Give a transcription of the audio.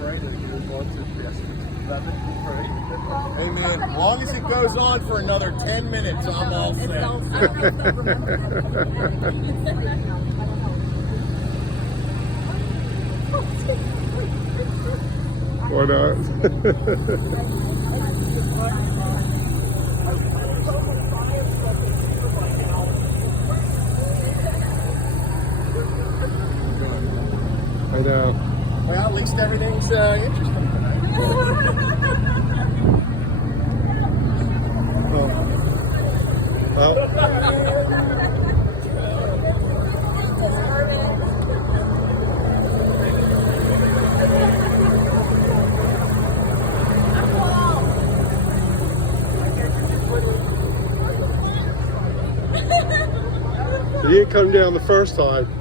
Hey man, as long as it goes on for another 10 minutes, I'm all set. Why not? I know. Well, at least everything's interesting tonight. Well, you didn't come down the first time.